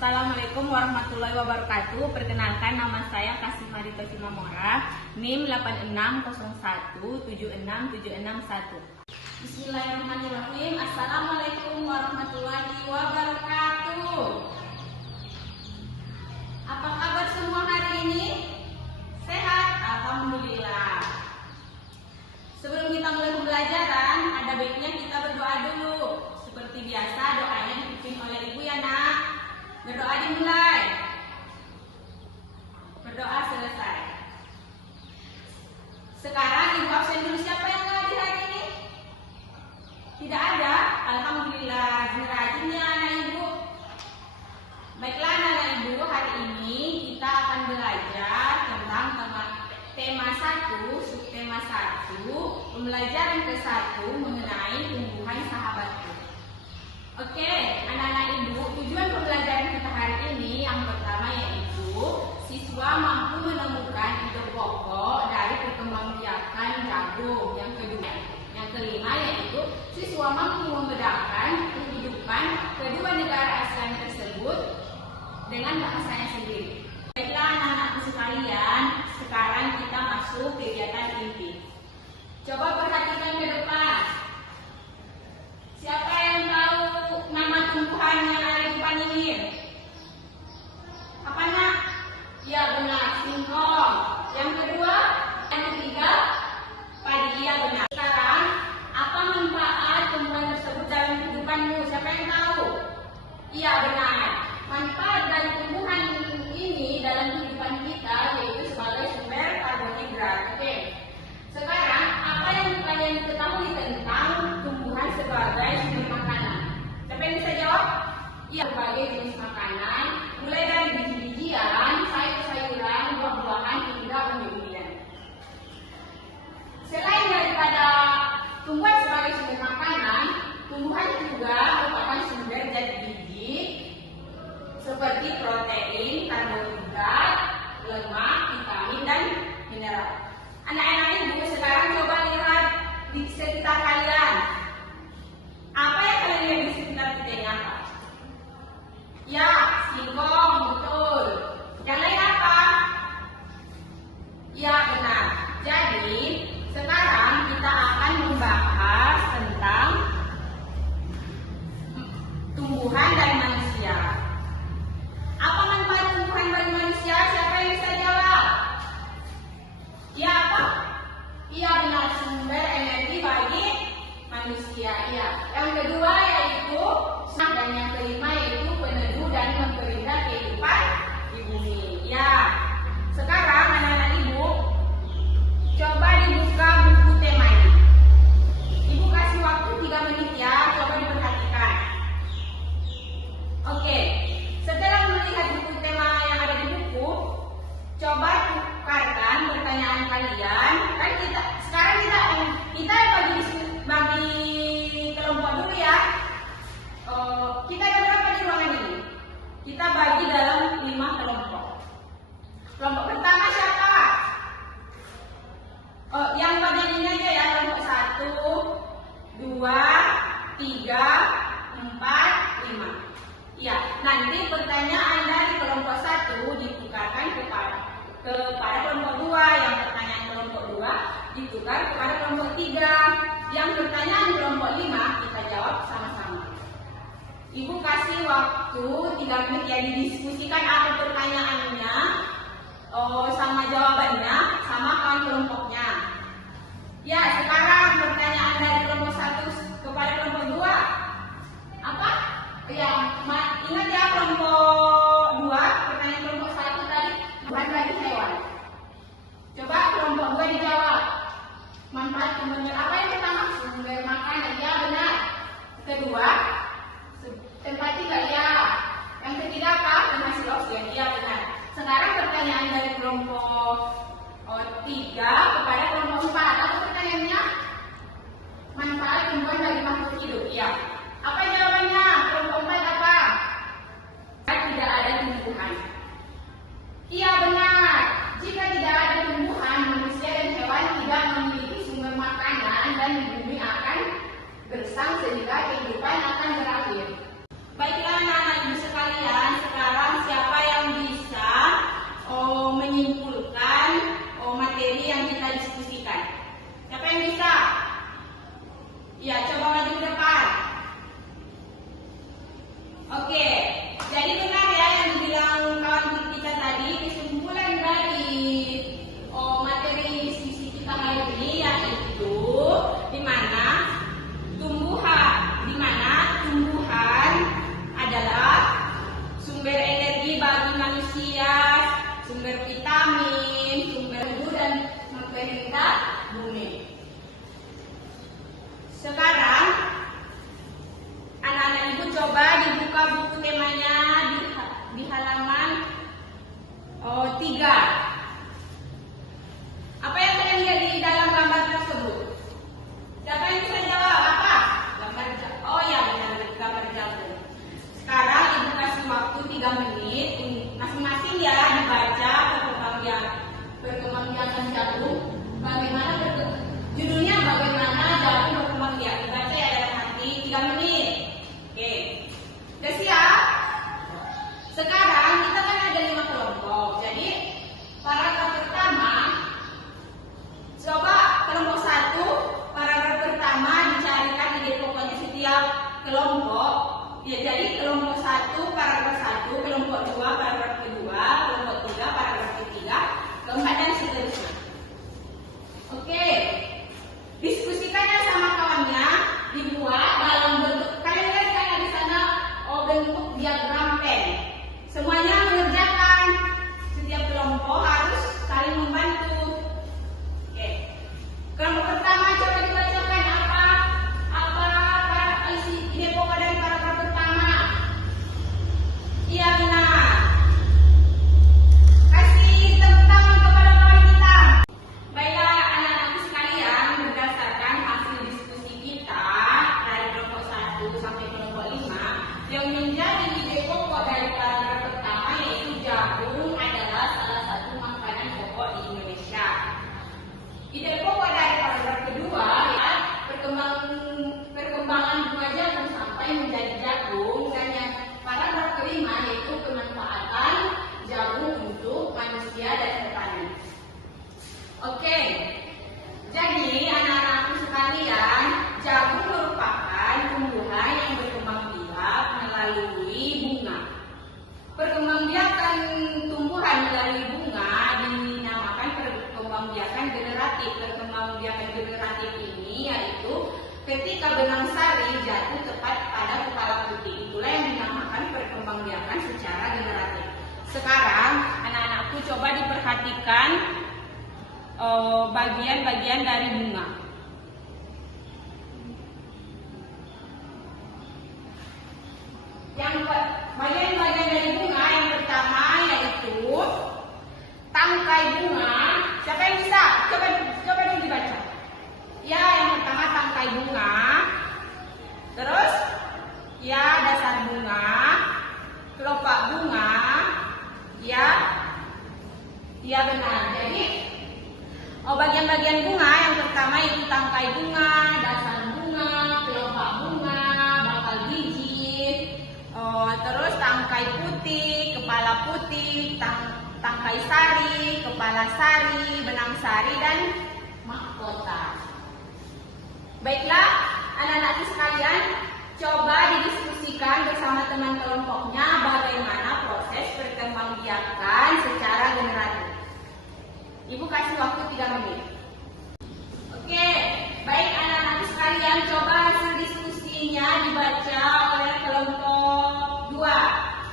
Assalamualaikum warahmatullahi wabarakatuh. Perkenalkan, nama saya Kasih Marito Simamora, NIM 8601767661. Bismillahirrahmanirrahim. Assalamualaikum warahmatullahi wabarakatuh. Apa kabar semua hari ini? Sehat? Alhamdulillah. Sebelum kita mulai pembelajaran, ada baiknya kita berdoa dulu. Seperti biasa, doanya dipimpin oleh Ibu ya, Nak. Berdoa dimulai. Berdoa selesai. Sekarang Ibu absen dulu. Siapa yang hadir hari ini? Tidak ada? Alhamdulillah. Rajin ya anak Ibu. Baiklah anak Ibu, hari ini kita akan belajar tentang tema 1, subtema 1, pembelajaran ke-1 mengenai tumbuhan sahabatku. Oke, anak-anak Ibu, tujuan pembelajaran kita hari ini yang pertama yaitu siswa mampu menemukan ide pokok dari perkembangbiakan jagung. Yang kelima yaitu siswa mampu membedakan kehidupan kedua negara ASEAN tersebut dengan bahasanya sendiri. Baiklah anak-anakku sekalian, sekarang kita masuk kegiatan inti. Coba perhatikan ke depan. Siapa yang tahu nama tumbuhan yang ada di depan ini? Apa nak? Ya benar, singkong. Yang kedua, yang ketiga, padi. Ya benar. Sekarang, apa manfaat tumbuhan tersebut dalam kehidupanmu? Siapa yang tahu? Iya benar. Manfaat dari tumbuhan ini dalam kehidupan kita yaitu sebagai sumber karbohidrat. Oke. Sekarang, apa yang kalian ketahui tentang tumbuhan sebagai sumber makanan? Siapa yang bisa jawab? Iya, berbagai jenis makanan, mulai dari biji-bijian, sayur-sayuran, buah-buahan, hingga umbi-umbian. Selain daripada tumbuhan sebagai sumber makanan, tumbuhan juga merupakan sumber zat gizi seperti protein, karbohidrat, lemak, vitamin, dan mineral. Anak-anak Ibu, sekarang coba lihat di sekitar kalian. Apa yang kalian lihat di sekitar kita ini apa? Ya, singkong, betul. Yang lain apa? Ya, benar. Jadi, sekarang kita akan membahas tentang tumbuhan dan manusia. Apa manfaat tumbuhan bagi manusia? Siapa yang bisa jawab? Ya, apa? Iya, benar, sumber energi bagi manusia. Iya. Yang kedua yaitu dan yang kelima yaitu peneduh dan memperindah kehidupan di bumi. Ya. Sekarang anak-anak Ibu, coba dibuka buku temanya. Ibu kasih waktu 3 menit ya, coba diperhatikan. Oke. Setelah melihat buku tema yang ada di buku, coba tukarkan pertanyaan kalian. Kan sekarang kita bagi kelompok dulu ya. Kita ada berapa di ruangan ini? Kita bagi dalam 5 kelompok. Kelompok pertama siapa? Yang bagian ini aja ya, kelompok 1, 2, 3, 4, 5. Ya, nanti pertanyaan dari kelompok 1 ditukarkan kepada kelompok 2, yang pertanyaan kelompok 2 ditukar kepada kelompok 3, yang pertanyaan kelompok 5 kita jawab sama-sama. Ibu kasih waktu 3 menit ya, didiskusikan apa pertanyaannya sama jawabannya sama kawan kelompoknya. Ya, sekarang pertanyaan dari kelompok 1 kepada kelompok 2 apa? Ya, ingat ya kelompok 2, pertanyaan kelompok 1 tadi bukan bagi hewan. Coba kelompok 2 dijawab. Manfaat tumbuhan apa yang pertama? Sumber makanan. Ya, benar. Kedua, tempat tinggal. Ya. Yang ketiga apa? Penghasil oksigen. Ya, benar. Sekarang pertanyaan dari kelompok 3 kepada kelompok 4. Apa pertanyaannya? Manfaat tumbuhan bagi makhluk hidup. Ya. Apa jawabannya? Kelompok 4 apa? Tidak ada tumbuhan. Iya, benar. Jika tidak ada tumbuhan, manusia dan hewan tidak memiliki sumber makanan dan bumi akan gersang sehingga kehidupan akan berakhir. Baiklah anak-anak Ibu sekalian, sekarang sumber vitamin, sumber nutrisi dan memperindah bumi. Sekarang anak-anak ibu coba dibuka buku temanya di halaman 3. Apa yang kalian lihat di dalam gambar tersebut? Siapa yang bisa jawab? Apa? Oh ya, benar, gambar jagung. Sekarang ibu kasih waktu 3 menit masing-masing ya dibaca perkembangbiakan jagung. Judulnya bagaimana jagung berkembang biak. Dibaca ya dalam hati 3 menit. Oke. Udah siap? Sekarang kita kan ada 5 kelompok. Jadi paragraf pertama, coba kelompok 1, paragraf pertama dicarikan ide pokoknya setiap kelompok. Ya, jadi kelompok 1 paragraf 1, kelompok 2 paragraf kedua, kelompok 3 paragraf ketiga, keempat dan seterusnya. Oke. Diskusikannya sama kawannya, dibuat dalam bentuk, kalian lihat kan di sana bentuk diagram pen. Semuanya mengerjakan. Setiap kelompok harus saling membantu. Oke. Kelompok pertama coba dibacakan apa isi ide pokok dari paragraf pertama. Iya benar. Kasih tepuk tangan kepada kawan kita. Baiklah anak-anakku sekalian, berdasarkan hasil diskusi kita dari kelompok 1 sampai kelompok 5, yang menjadi ide pokok dari paragraf pertama yaitu jagung adalah salah satu makanan pokok di Indonesia. Ide pokok dari paragraf kedua ya perkembangan bunga jagung sampai menjadi jagung, dan yang paragraf kelima yaitu pemanfaatan jagung untuk manusia dan petani. Oke, jadi anak-anakku sekalian, jagung merupakan tumbuhan yang berkembang biak melalui bunga. Perkembangbiakan tumbuhan melalui bunga dinamakan perkembangbiakan generatif. Perkembangbiakan generatif ini yaitu ketika benang sari jatuh tepat pada kepala putih. Itulah yang dinamakan perkembangbiakan secara generatif. Sekarang anak-anakku coba diperhatikan bagian-bagian dari bunga. Yang bagian-bagian dari bunga yang pertama yaitu tangkai bunga. Siapa yang bisa? Coba dulu dibaca. Ya, yang pertama tangkai bunga. Terus ya dasar bunga, kelopak bunga. Ya. Ya benar. Jadi bagian-bagian bunga yang pertama yaitu tangkai bunga, dasar bunga, kelopak bunga, bakal biji, terus tangkai putih, kepala putih, tangkai sari, kepala sari, benang sari, dan mahkota. Baiklah, anak-anakku sekalian, coba didiskusikan bersama teman kelompoknya bagaimana proses perkembangbiakan secara generatif. Ibu kasih waktu 3 menit. Oke, baik anak-anak sekalian, coba hasil diskusinya dibaca oleh kelompok 2.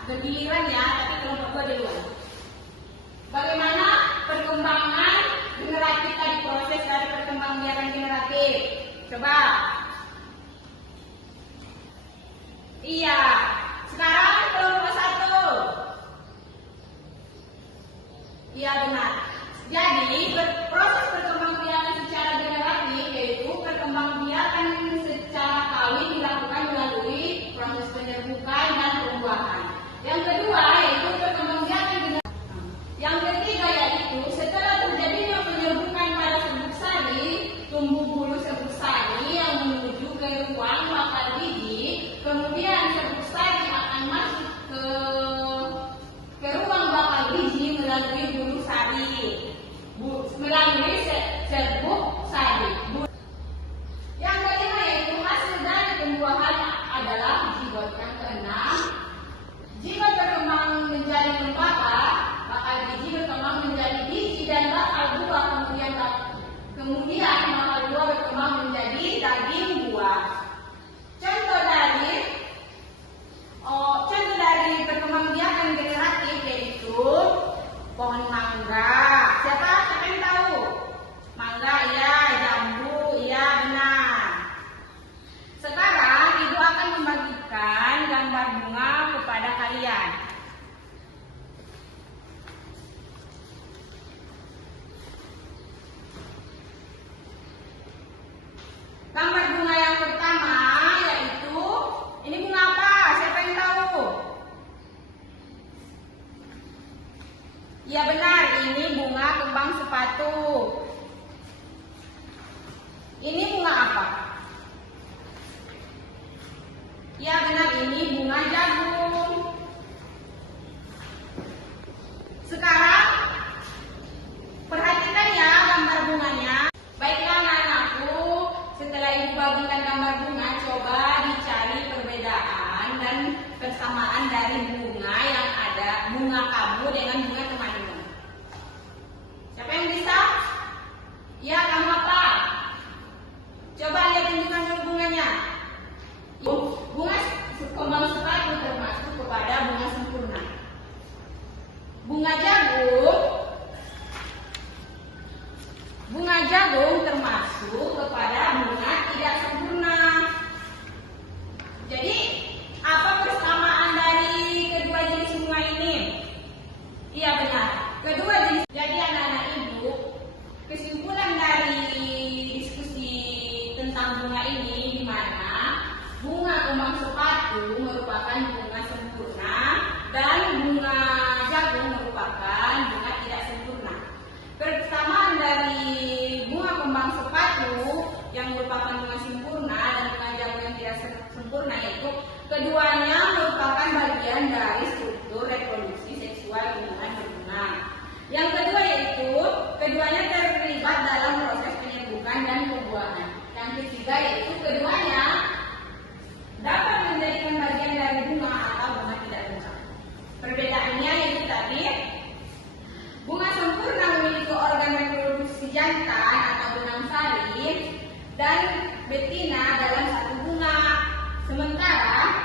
Bergiliran ya, tapi kelompok 2 duluan. Bagaimana perkembangan generatif tadi, proses dari perkembangbiakan generatif? Coba. Iya. Sekarang kelompok 1. Iya benar. Jadi proses perkembangbiakan secara generatif yaitu perkembangbiakan secara kawin dilakukan melalui proses penyerbukan dan pembuahan. Yang kedua yaitu perkembangbiakan generatif. Yang ketiga yaitu setelah terjadinya penyerbukan pada serbuk sari, tumbuh bulu serbuk sari yang menuju ke ruang bakal biji, kemudian serbuk sari akan masuk ke ruang bakal biji melalui bulu sari Ya benar, ini bunga kembang sepatu. Ini bunga apa? Ya benar, ini bunga jagung. Sekarang perhatikan ya gambar bunganya. Baiklah anak-anakku, setelah ibu bagikan gambar bunga, coba dicari perbedaan dan persamaan dari bunga yang ada, bunga kamu dengan bunga teman-teman. Siapa yang bisa? Ya, kamu apa? Coba lihat tunjukkan dulu bunganya. Bunga kembang sepatu termasuk kepada bunga sempurna. Bunga jagung termasuk kepada bunga tidak sempurna. Jadi, apa persamaan dari kedua jenis bunga ini? Iya benar, kedua jenis. Jadi anak-anak ibu, kesimpulan dari diskusi tentang bunga ini di mana bunga kembang sepatu merupakan bunga sempurna dan bunga jagung merupakan bunga tidak sempurna. Persamaan dari bunga kembang sepatu yang merupakan bunga sempurna dan bunga jagung yang tidak sempurna itu keduanya merupakan bagian dari struktur reproduksi seksual hubungan berbunga. Yang kedua yaitu keduanya terlibat dalam proses penyerbukan dan pembuahan. Yang ketiga yaitu keduanya dapat menjadikan bagian dari bunga atau bunga tidak bunga. Perbedaannya yaitu tadi, bunga sempurna memiliki organ reproduksi jantan atau benang sari dan betina dalam satu bunga. Sementara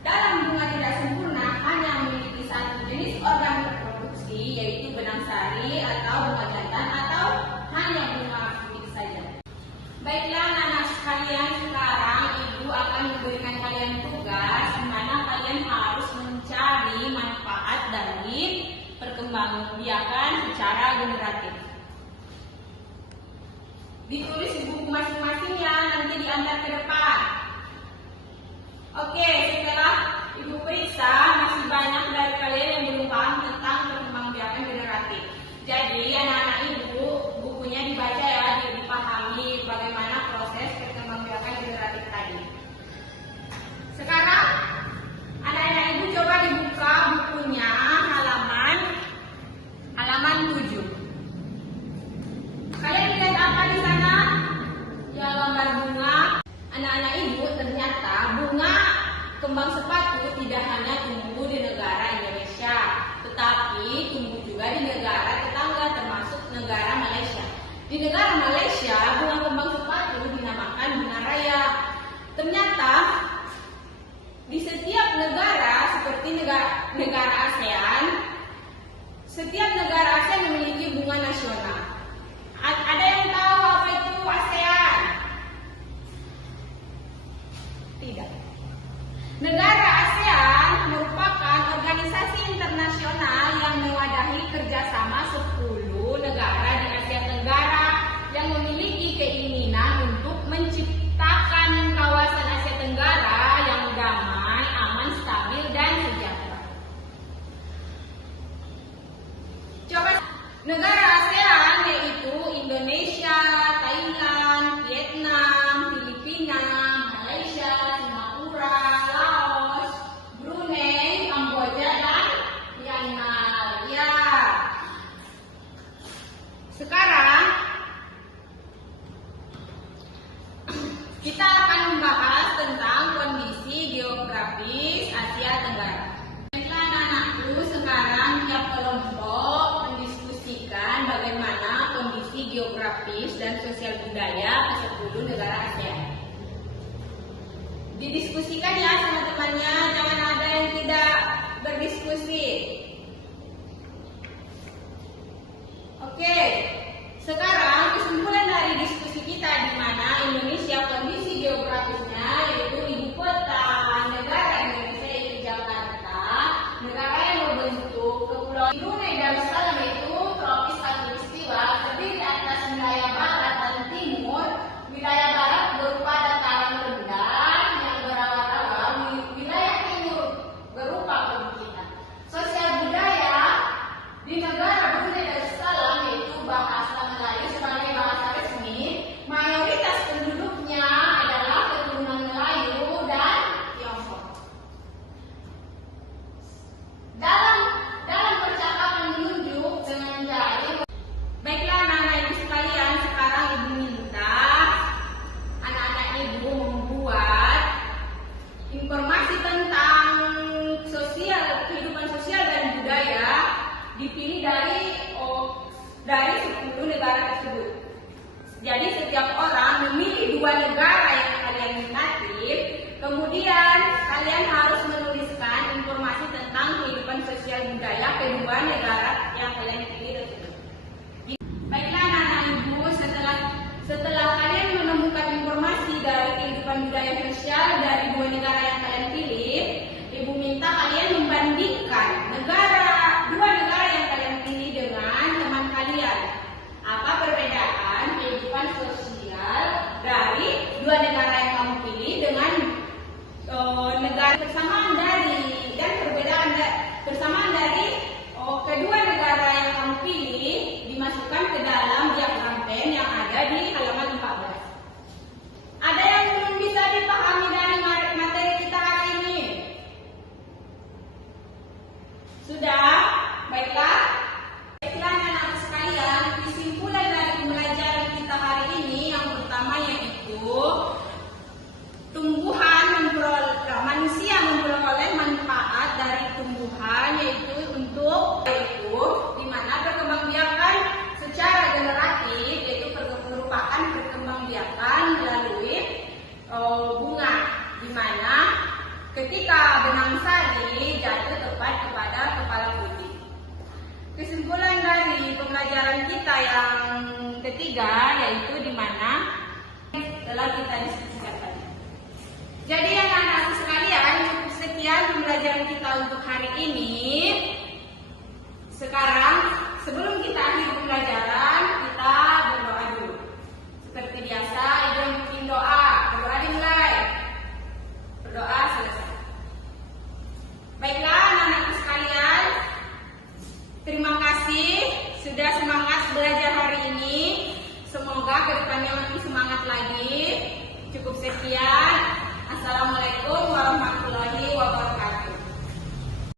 dalam bunga tidak sempurna hanya memiliki satu jenis organ reproduksi yaitu benang sari atau bunga jantan atau hanya bunga kuning saja. Baiklah anak-anak sekalian, sekarang ibu akan memberikan kalian tugas di mana kalian harus mencari manfaat dari perkembangbiakan secara generatif. Ditulis di buku masing-masing ya, nanti diantar ke depan. Oke, setelah ibu periksa masih banyak dari kalian yang belum paham tentang perkembangbiakan generatif. Jadi anak-anak ibu bukunya dibaca ya, dipahami bagaimana proses perkembangbiakan generatif tadi. Sekarang anak-anak ibu coba dibuka bukunya halaman 7. Kalian lihat apa di sana? Ya, gambar bunga. Anak-anak ibu, ternyata bunga kembang sepatu tidak hanya tumbuh di negara Indonesia, tetapi tumbuh juga di negara tetangga termasuk negara Malaysia. Di negara Malaysia, bunga kembang sepatu dinamakan bunga raya. Ternyata di setiap negara seperti negara ASEAN, setiap negara ASEAN memiliki bunga nasional. Ada yang tahu apa itu ASEAN? Tidak. Negara ASEAN merupakan organisasi internasional yang mewadahi kerjasama 10 negara di Asia Tenggara yang memiliki keinginan untuk menciptakan kawasan Asia Tenggara yang damai, aman, stabil, dan sejahtera. Coba negara ASEAN yaitu Indonesia, Thailand, Vietnam, Filipina, Malaysia, Singapura, Laos, Brunei, Kamboja, dan Myanmar. Ya. Sekarang kita akan membahas tentang kondisi geografis Asia Tenggara. Baiklah anak-anakku, sekarang tiap kelompok mendiskusikan bagaimana kondisi geografis dan sosial budaya ke 10 negara ASEAN. Didiskusikan ya sama temannya, jangan ada yang tidak berdiskusi. Oke, sekarang kesimpulan dari diskusi kita di mana Indonesia kondisi geografisnya yaitu ibu kota negara Indonesia yaitu Jakarta, negara yang berbentuk kepulauan Brunei Darussalam yaitu tropis khatulistiwa, terdiri atas wilayah barat dan timur. Wilayah barat berupa dataran rendah yang berawa-rawa, wilayah timur berupa perbukitan. Sosial budaya di negara budaya kedua negara yang kalian pilih tersebut. Baiklah anak-anak ibu, setelah kalian menemukan informasi dari kehidupan budaya sosial dari dua negara yang kalian pilih, ibu minta kalian membandingkan dua negara yang kalian pilih dengan teman kalian. Apa perbedaan kehidupan sosial dari dua negara yang kamu pilih dengan negara persamaan dari kedua negara yang kamu pilih dimasukkan ke dalam diagram pen yang ada di halaman 14. Ada yang belum bisa dipahami dari materi kita hari ini? Sudah? Baiklah. Baiklah anak-anak sekalian, kesimpulan dari pembelajaran kita hari ini yang pertama yaitu manusia memperoleh manfaat dari tumbuhan yaitu di mana perkembangbiakan secara generatif yaitu merupakan perkembangbiakan melalui bunga, di mana ketika benang sari jatuh tepat kepada kepala putih. Kesimpulan dari pembelajaran kita yang ketiga yaitu di mana telah kita diskusikan tadi. Jadi anak-anak sekalian, cukup sekian pembelajaran kita untuk hari ini. Sekarang sebelum kita akhiri pembelajaran, kita berdoa dulu. Seperti biasa, ibu bikin doa. Berdoa dimulai. Berdoa selesai. Baiklah anak-anak sekalian, terima kasih sudah semangat belajar hari ini. Semoga kedepannya makin semangat lagi. Cukup sekian. Assalamualaikum warahmatullahi wabarakatuh.